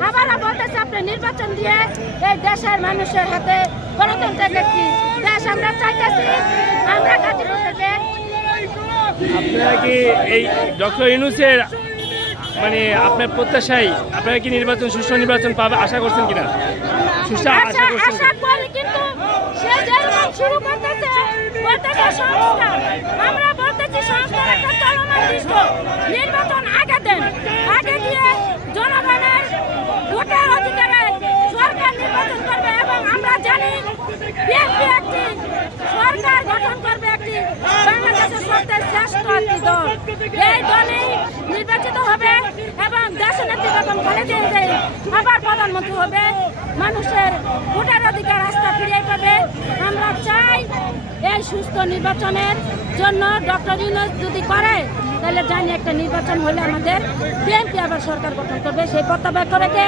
আবারও বলতেছে আপনি নির্বাচন দিয়ে এই দেশের মানুষের হাতে গণতন্ত্রের একটি দেশ আমরা চাইতেছি। আমরা গাজীপুর থেকে আপনারা কি এই ডক্টর ইউনুসের মানে আপনার প্রত্যাশায় আপনারা কি নির্বাচন সুষ্ঠু নির্বাচন পাবে আশা করছেন কিনা? সুষ্ঠু আশা আশা করছেন কিন্তু সে যেরকম শুরু করতেছে বলতেছে সংস্কার আমরা বলতেছি সংস্কার একটা চলমান দৃশ্য নির্বাচন আগে দেন আগে দিয়ে জনগণের ভোটের অধিকারে সরকার নির্বাচন করবে এবং আমরা জানি বিএনপি একটি। সরকার গঠন করবে একটি। বাংলাদেশের সবচেয়ে শ্রেষ্ঠ একটি দল। এই দলেই নির্বাচিত হবে এবং দেশনেত্রী বেগম খালেদা জিয়া আবার প্রধানমন্ত্রী হবে। মানুষের ভোটার অধিকার আস্থা ফিরিয়ে পাবে। আমরা চাই সুস্থ নির্বাচনের জন্য ডক্টর ইউনুস যদি করে, তাহলে জানি একটা নির্বাচন হলে আমাদের বিএনপি আবার সরকার গঠন করবে। সেই প্রত্যাবাক্য রেখে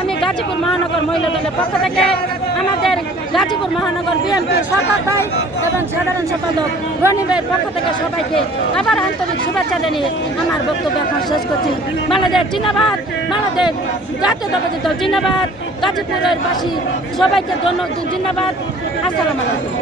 আমি গাজীপুর মহানগর মহিলা দলের পক্ষ থেকে আমাদের গাজীপুর মহানগর বিএনপি সরকার ভাই এবং সাধারণ সম্পাদক রনি ভাইয়ের পক্ষ থেকে সবাইকে আবার আন্তরিক শুভেচ্ছা জানিয়ে আমার বক্তব্য এখন শেষ করছি। বাংলাদেশ জিন্দাবাদ, বাংলাদেশ জাতীয়তাবাদী দল জিন্দাবাদ, গাজীপুরের বাসী সবাইকে ধন্য জিন্দাবাদ। আসসালামু আলাইকুম।